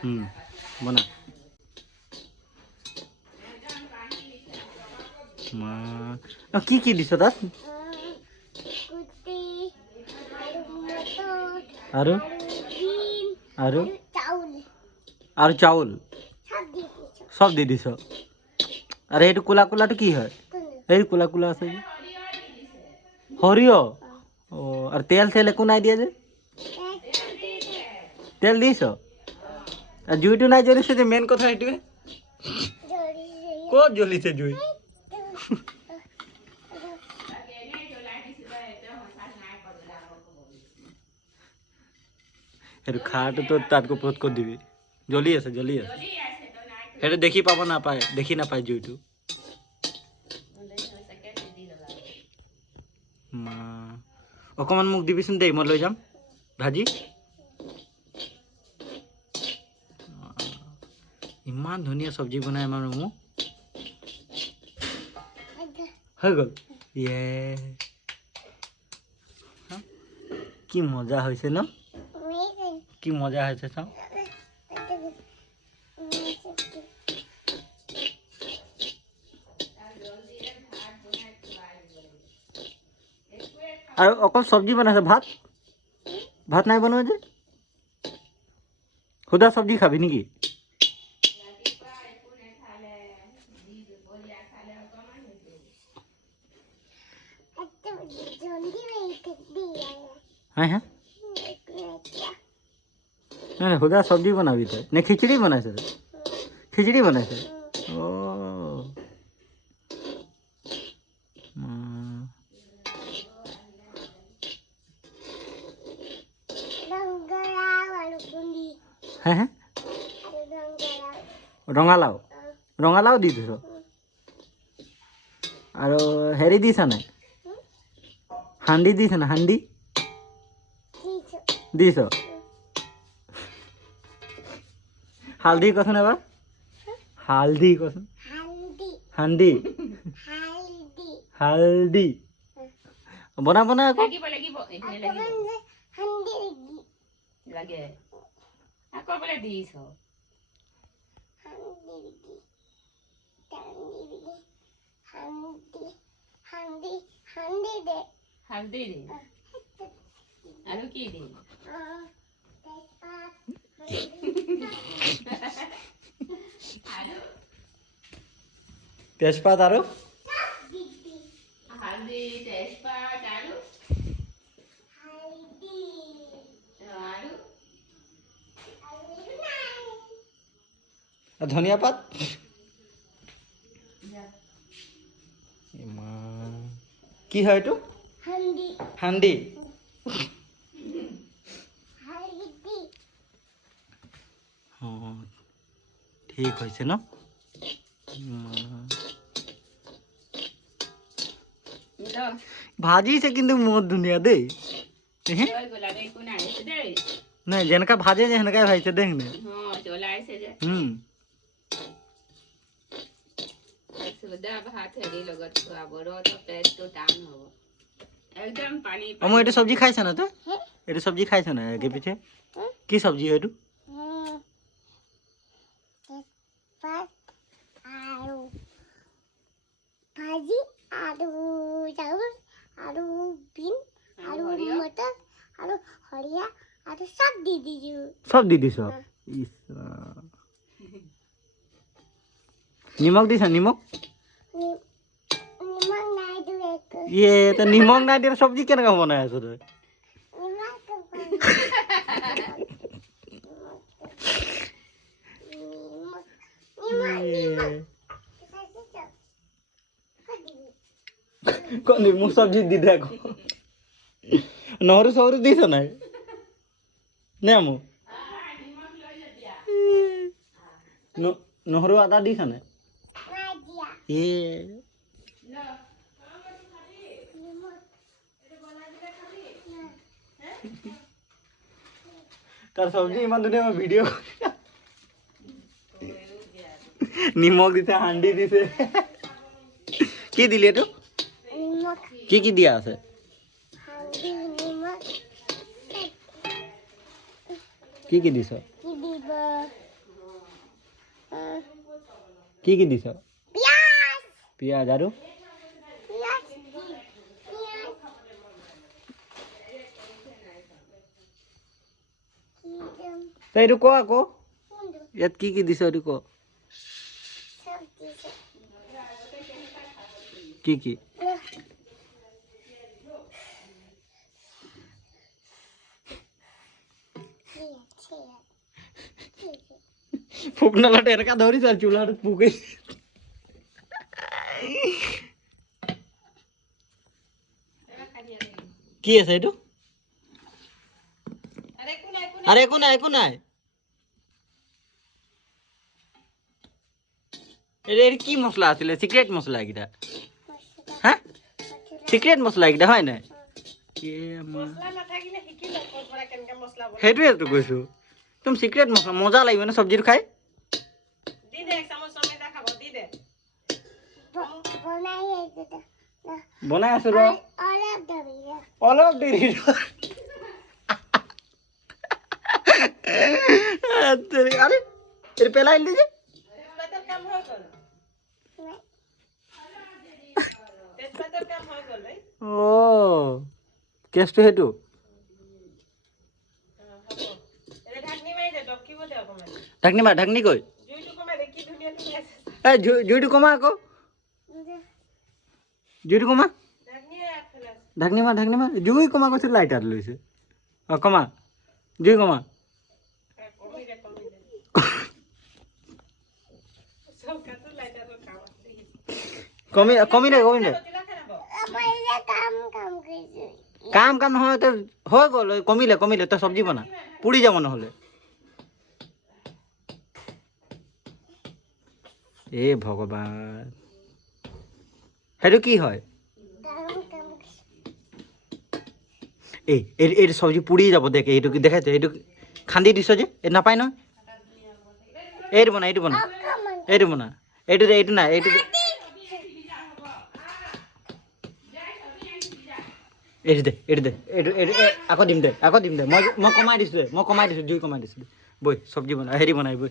বনা মা কি কি দিছ তাত আৰু আৰু আৰু চাউল সব দি দিছ আরে এইটো কোলা কোলাটো কি হয় এই কোলা কোলা আছে যে সৰিয়হ ও আর তেল তেল একো নাই দিয়া যে তেল দিছ আর জুইটো নাই জ্বলিছে যে মেন কথা এইটোৱে ক'ত জ্বলিছে জুই সেইটো খাৰটো তো তাতকৈ ওপৰত ক'ত দিবি জ্বলি আছে সেইটো দেখি পাব নাপায় দেখি নাপায় জুইটো মা অকণমান মোক দিবিচোন দেই মই লৈ যাম ভাজি ইমান ধুনীয়া চব্জি বনাই আমাৰ মমো হৈ গ'ল ইয়ে কি মজা হৈছে ন কি মজা হৈছে চাওঁ আৰু অকল চব্জি বনাইছে ভাত নাই বনোৱা যে সুদা চব্জি খাবি নেকি হ্যাঁ হ্যাঁ না সুদা চব্জি বনাবি তই নে খিচুড়ি বনাইছে খিচুড়ি বনাইছে ও হ্যাঁ হ্যাঁ ৰঙালাও ৰঙালাও দি দিছ আৰু হেৰি দিছ নাই হান্দি দিছ না হান্দি দিছ হালদি কচোন এবাৰ হালদি কচোন হান্দি হালদি বনা বনা আকৌ লাগে আকৌ বলে দিছ হালদি দে আৰু কি দে তেজপাত আৰু হালদি তেজপাত আৰু ধনিয়া পাত কি হয় এইটো হান্দি ঠিক হৈছে ন ভাজিছে কিন্তু বহুত ধুনীয়া দেই নাই যেনেকা ভাজে যে সেনেকাই ভাজিছে দেখ নে মই এইটো চব্জি খাইছ না তই এইটো চব্জি খাইছ না আগে পিছে কি চব্জি হয় এইটো ভাজি আৰু চাউল আৰু বিন আৰু মটৰ আৰু সৰিয়া আৰু সব দি দিছো সব দি দিছ নিমখ দিছ নিমখ নিমখ নাই দিওঁ ইয়ে তই নিমখ নাই দিয়া চব্জি কেনেকৈ বনাই আছ তই মোক চব্জি দি দে আকৌ নহৰু চহৰু দিছ নাই নে মোক নহৰু আদা দিছ নাই এ তাৰ চব্জি ইমান ধুনীয়া মই ভিডিঅ' নিমখ দিছে হান্দি দিছে কি দিলি এইটো কি দিয়া আছে কি দিছ কি কি দিছ পিয়াজ পিঁয়াজ আৰু পিয়াজ তই এইটো ক আকৌ ইয়াত কি কি দিছ এইটো ক কি কি ফুক নালাটে এনেকা ধৰিছ আৰু চুলাটো পুকেই কি আছে এইটো আরে একো নাই এটা কি মছলা আছিলে সিক্রেট মছলা এইকেইটা হা সিক্রেট মছলা এইকেইটা হয় নাই সেইটোৱেতো কৈছো তুমি সিক্ৰেট মছলা মজা লাগিব না চব্জিটো খাই বনাই আছো ৰ অলপ দেৰি আরে এটা পেলাই দিলি যে ও কেছটো সেইটো ঢাকনি কৈ এই জুইটো কমা আকৌ জুইটো কমা ঢাকনি মাৰ জুই কমা কৈছে লাইটাৰ লৈছে অ কমা জুই কমা কমিলে কাম নহয় তো হৈ গ'ল কমিলে তই চব্জি বনা পুৰি যাব নহ'লে এ ভগৱান সেইটো কি হয় এইটো চব্জি পুৰি যাব দেখ এইটো দেখাইছে এইটো খান্দি দিছ যে এইটো নাপায় নহয় এইটো বনা এইটো নাই এইটো এইটো দে আকৌ দিম দে মই কমাই দিছোঁ জুই কমাই দিছোঁ বৈ চব্জি বনাই হেৰি বনাই বৈ